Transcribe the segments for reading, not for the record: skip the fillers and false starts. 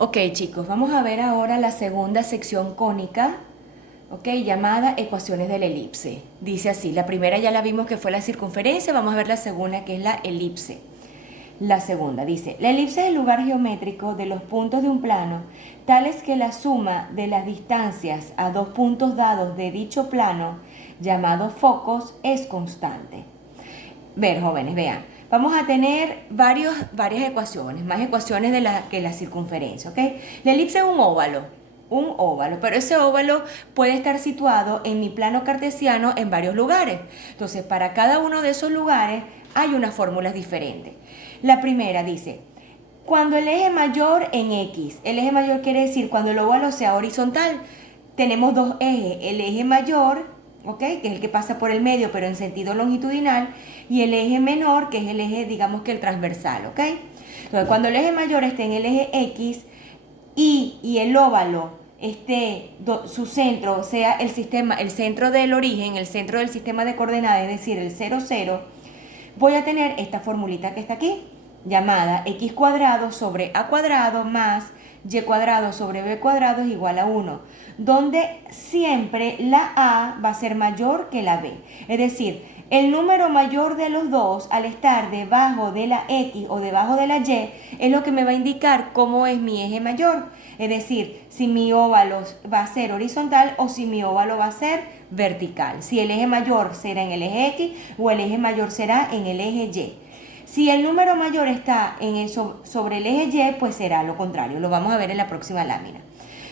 Ok, chicos, vamos a ver ahora la segunda sección cónica, ok, llamada ecuaciones de la elipse. Dice así, la primera ya la vimos que fue la circunferencia, vamos a ver la segunda que es la elipse. La segunda dice, la elipse es el lugar geométrico de los puntos de un plano, tales que la suma de las distancias a dos puntos dados de dicho plano, llamados focos, es constante. Ver, jóvenes, vean, vamos a tener varias ecuaciones, más ecuaciones que la circunferencia, ¿ok? La elipse es un óvalo, pero ese óvalo puede estar situado en mi plano cartesiano en varios lugares. Entonces, para cada uno de esos lugares hay unas fórmulas diferentes. La primera dice, cuando el eje mayor en X, el eje mayor quiere decir cuando el óvalo sea horizontal, tenemos dos ejes, el eje mayor, ¿ok? Que es el que pasa por el medio pero en sentido longitudinal, y el eje menor, que es el eje, digamos que el transversal, ¿ok? Entonces, cuando el eje mayor esté en el eje X y el óvalo esté, su centro sea el centro del origen, el centro del sistema de coordenadas, es decir, el 0, 0, voy a tener esta formulita que está aquí, llamada x cuadrado sobre a cuadrado más y cuadrado sobre b cuadrado es igual a 1, donde siempre la a va a ser mayor que la b. Es decir, el número mayor de los dos, al estar debajo de la x o debajo de la y, es lo que me va a indicar cómo es mi eje mayor. Es decir, si mi óvalo va a ser horizontal o si mi óvalo va a ser vertical. Si el eje mayor será en el eje x o el eje mayor será en el eje y. Si el número mayor está sobre el eje y, pues será lo contrario. Lo vamos a ver en la próxima lámina.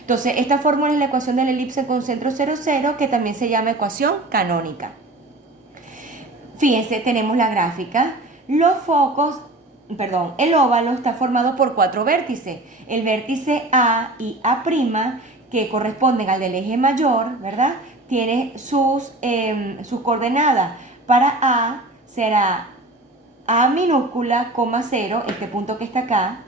Entonces, esta fórmula es la ecuación de la elipse con centro 0, 0, que también se llama ecuación canónica. Fíjense, tenemos la gráfica. El óvalo está formado por 4 vértices. El vértice A y A', que corresponden al del eje mayor, ¿verdad? Tiene sus coordenadas. Para A será A minúscula, 0, este punto que está acá,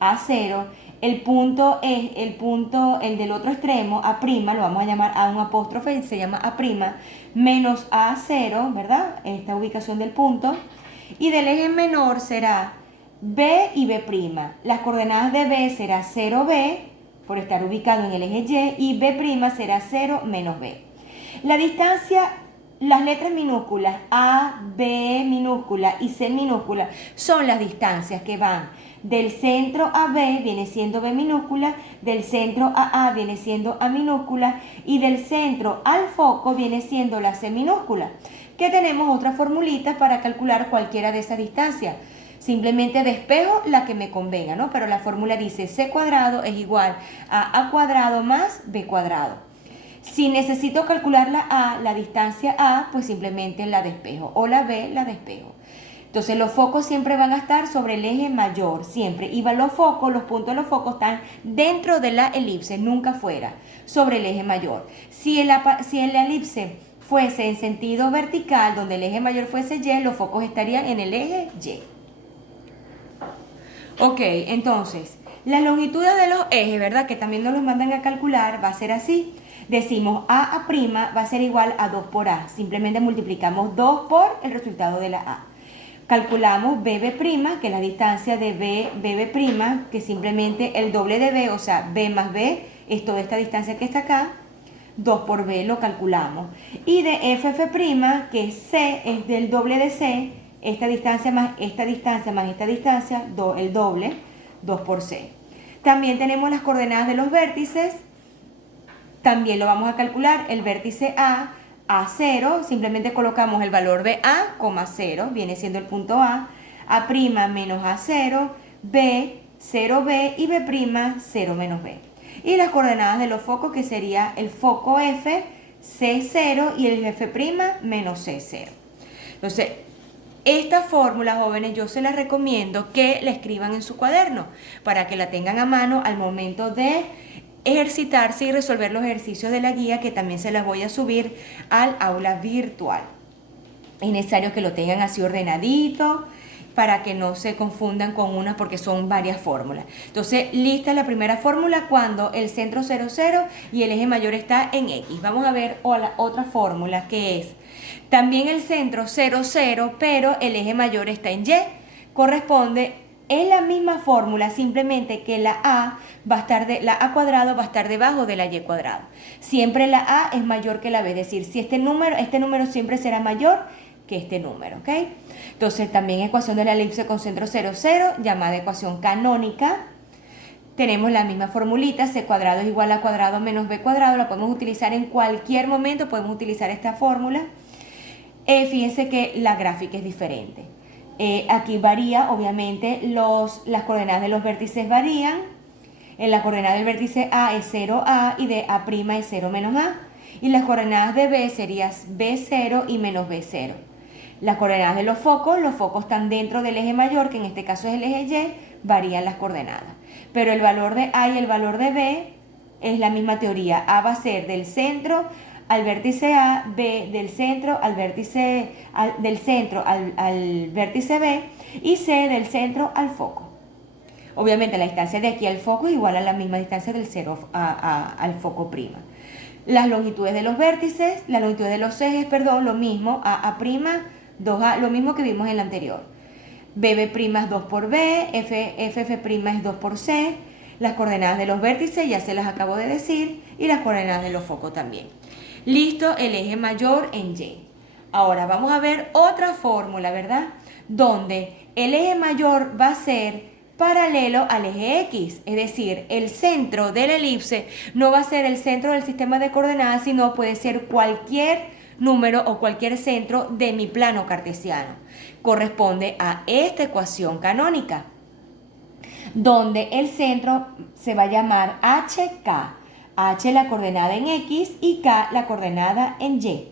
A0. El punto es el del otro extremo, A', lo vamos a llamar A un apóstrofe y se llama A', menos A0, ¿verdad? Esta ubicación del punto. Y del eje menor será B y B'. Las coordenadas de B será 0B, por estar ubicado en el eje y B' será 0 menos B. La distancia, las letras minúsculas A, B minúscula y C minúscula son las distancias que van del centro a B, viene siendo B minúscula, del centro a viene siendo A minúscula y del centro al foco viene siendo la C minúscula. Que tenemos otra formulita para calcular cualquiera de esas distancias. Simplemente despejo la que me convenga, ¿no? Pero la fórmula dice C cuadrado es igual a cuadrado más B cuadrado. Si necesito calcular la distancia A, pues simplemente la despejo, o la B la despejo. Entonces los focos siempre van a estar sobre el eje mayor, siempre. Y los puntos de los focos están dentro de la elipse, nunca fuera, sobre el eje mayor. Si en la elipse fuese en sentido vertical, donde el eje mayor fuese Y, los focos estarían en el eje Y. Ok, entonces, las longitudes de los ejes, ¿verdad? Que también nos los mandan a calcular, va a ser así. Decimos A' va a ser igual a 2 por A. Simplemente multiplicamos 2 por el resultado de la A. Calculamos BB', que es la distancia de BB', que simplemente el doble de B, o sea, B más B, es toda esta distancia que está acá. 2 por B lo calculamos. Y de FF', que es C, es del doble de C, esta distancia más esta distancia más esta distancia, el doble, 2 por C. También tenemos las coordenadas de los vértices. También lo vamos a calcular. El vértice A, A0, simplemente colocamos el valor de A, 0, viene siendo el punto A menos A0, B, 0B y B', 0 menos B. Y las coordenadas de los focos, que sería el foco F, C0 y el F' menos C0. Entonces, esta fórmula, jóvenes, yo se las recomiendo que la escriban en su cuaderno para que la tengan a mano al momento de ejercitarse y resolver los ejercicios de la guía, que también se las voy a subir al aula virtual. Es necesario que lo tengan así ordenadito para que no se confundan con una, porque son varias fórmulas. Entonces, lista la primera fórmula cuando el centro 0, 0 y el eje mayor está en X. Vamos a ver otra fórmula, que es también el centro 0, 0, pero el eje mayor está en Y. Corresponde Es la misma fórmula, simplemente que la A va a estar la A cuadrado va a estar debajo de la Y cuadrado. Siempre la A es mayor que la B, es decir, si este número siempre será mayor que este número, ¿ok? Entonces también ecuación de la elipse con centro 0, 0, llamada ecuación canónica. Tenemos la misma formulita, C cuadrado es igual a cuadrado menos B cuadrado, la podemos utilizar en cualquier momento, podemos utilizar esta fórmula. Fíjense que la gráfica es diferente. Aquí varía, obviamente, las coordenadas de los vértices varían. En la coordenada del vértice A es 0A y de A' es 0 menos A. Y las coordenadas de B serían B0 y menos B0. Las coordenadas de los focos están dentro del eje mayor, que en este caso es el eje Y, varían las coordenadas. Pero el valor de A y el valor de B es la misma teoría. A va a ser del centro al vértice A, B del centro al vértice al vértice B y C del centro al foco. Obviamente la distancia de aquí al foco es igual a la misma distancia del 0 al foco prima. Las longitudes de los vértices, las longitudes de los ejes, perdón, lo mismo, A', 2A, lo mismo que vimos en la anterior. BB' es 2 por B, FF' es 2 por C. Las coordenadas de los vértices ya se las acabo de decir y las coordenadas de los focos también. Listo, el eje mayor en Y. Ahora vamos a ver otra fórmula, ¿verdad? Donde el eje mayor va a ser paralelo al eje X, es decir, el centro de la elipse no va a ser el centro del sistema de coordenadas, sino puede ser cualquier número o cualquier centro de mi plano cartesiano. Corresponde a esta ecuación canónica, donde el centro se va a llamar HK. H la coordenada en X y K la coordenada en Y,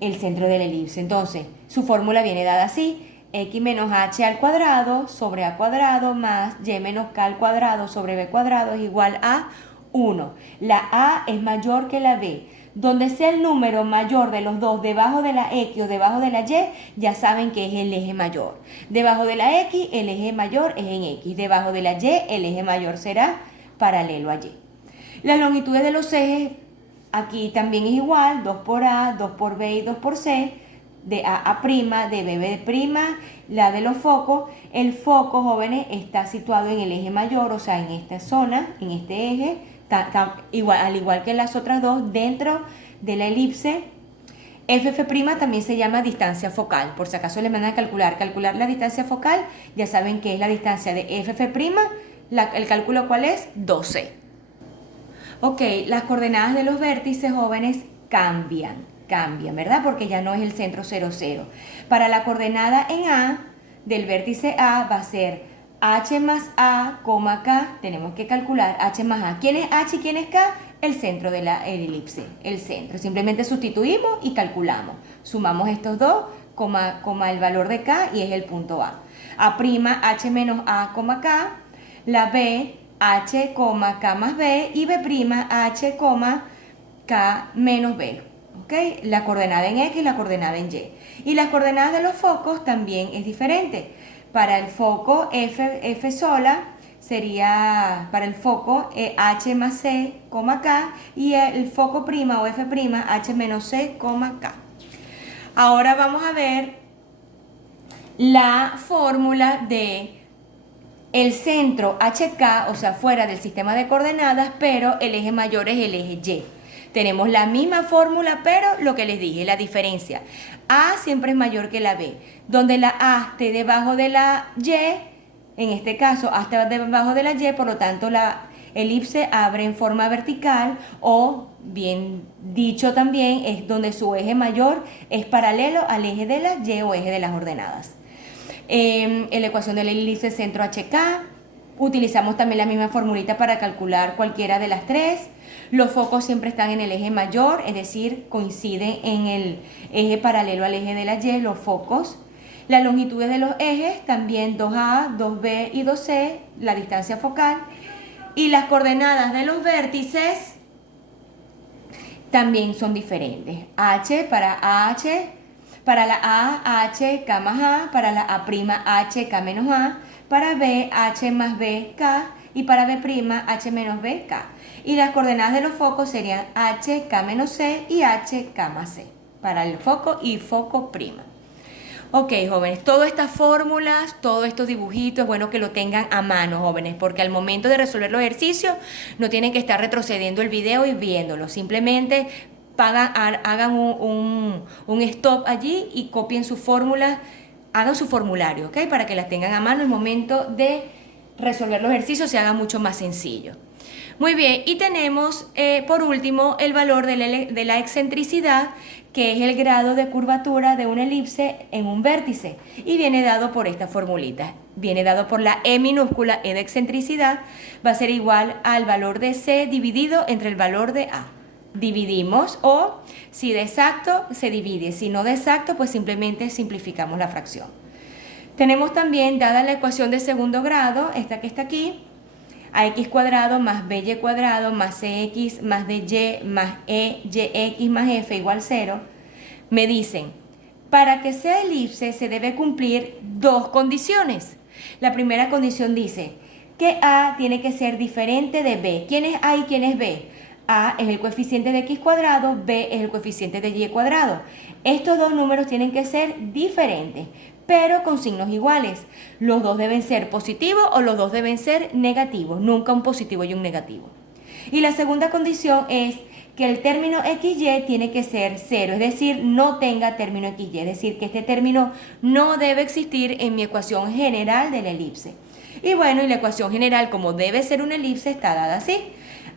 el centro de la elipse. Entonces, su fórmula viene dada así: X menos H al cuadrado sobre A cuadrado más Y menos K al cuadrado sobre B cuadrado es igual a 1. La A es mayor que la B. Donde sea el número mayor de los dos debajo de la X o debajo de la Y, ya saben que es el eje mayor. Debajo de la X, el eje mayor es en X. Debajo de la Y, el eje mayor será paralelo a Y. Las longitudes de los ejes, aquí también es igual, 2 por A, 2 por B y 2 por C, de A', de B', la de los focos. El foco, jóvenes, está situado en el eje mayor, o sea, en esta zona, en este eje, al igual que las otras dos, dentro de la elipse. FF' también se llama distancia focal, por si acaso les mandan a calcular la distancia focal, ya saben que es la distancia de FF', el cálculo ¿cuál es? 12. Ok, las coordenadas de los vértices, jóvenes, cambian, ¿verdad? Porque ya no es el centro 0, 0. Para la coordenada en A, del vértice A, va a ser H más A, K, tenemos que calcular H más A. ¿Quién es H y quién es K? El centro de la elipse, el centro. Simplemente sustituimos y calculamos. Sumamos estos dos, coma el valor de K y es el punto A. A', H menos A, K, la B, H, K más B y B', H, K menos B. ¿Okay? La coordenada en X y la coordenada en Y. Y las coordenadas de los focos también es diferente. Para el foco F sola sería, para el foco H más C, K, y el foco prima o F', H menos C, K. Ahora vamos a ver la fórmula de el centro HK, o sea, fuera del sistema de coordenadas, pero el eje mayor es el eje Y. Tenemos la misma fórmula, pero lo que les dije, la diferencia. A siempre es mayor que la B. Donde la A esté debajo de la Y, en este caso A está debajo de la Y, por lo tanto la elipse abre en forma vertical, o bien dicho también, es donde su eje mayor es paralelo al eje de la Y o eje de las ordenadas. En la ecuación de la elipse centro HK utilizamos también la misma formulita para calcular cualquiera de las tres. Los focos siempre están en el eje mayor, es decir, coinciden en el eje paralelo al eje de la Y, los focos. Las longitudes de los ejes también 2A, 2B y 2C, la distancia focal. Y las coordenadas de los vértices también son diferentes. H para H, para la A, H, K más A, para la A', H, K menos A, para B, H más B, K, y para B', H menos B, K. Y las coordenadas de los focos serían H, K menos C y H, K más C, para el foco y foco prima. Ok, jóvenes, todas estas fórmulas, todos estos dibujitos, es bueno que lo tengan a mano, jóvenes, porque al momento de resolver los ejercicios no tienen que estar retrocediendo el video y viéndolo. Simplemente hagan un stop allí y copien sus fórmulas, hagan su formulario, ¿ok? Para que las tengan a mano. El momento de resolver los ejercicios se haga mucho más sencillo. Muy bien, y tenemos por último el valor de la excentricidad, que es el grado de curvatura de una elipse en un vértice, y viene dado por esta formulita. Viene dado por la E minúscula, E de excentricidad, va a ser igual al valor de C dividido entre el valor de A. Dividimos, o si de exacto se divide, si no de exacto pues simplemente simplificamos la fracción. Tenemos también dada la ecuación de segundo grado, esta que está aquí, ax cuadrado más by cuadrado más cx más dy más eyx más f igual 0, me dicen, para que sea elipse se debe cumplir dos condiciones. La primera condición dice que A tiene que ser diferente de B. ¿Quién es A y quién es B? A es el coeficiente de x cuadrado, B es el coeficiente de y cuadrado. Estos dos números tienen que ser diferentes, pero con signos iguales. Los dos deben ser positivos o los dos deben ser negativos, nunca un positivo y un negativo. Y la segunda condición es que el término XY tiene que ser 0, es decir, no tenga término XY, es decir, que este término no debe existir en mi ecuación general de la elipse. Y bueno, y la ecuación general, como debe ser una elipse, está dada así.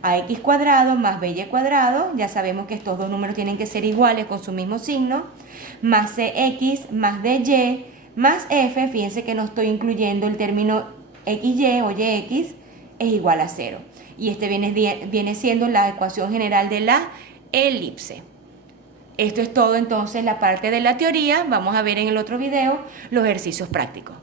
Ax cuadrado más by cuadrado, ya sabemos que estos dos números tienen que ser iguales con su mismo signo, más cx más dy más f, fíjense que no estoy incluyendo el término xy o yx, es igual a 0. Y este viene siendo la ecuación general de la elipse. Esto es todo entonces la parte de la teoría. Vamos a ver en el otro video los ejercicios prácticos.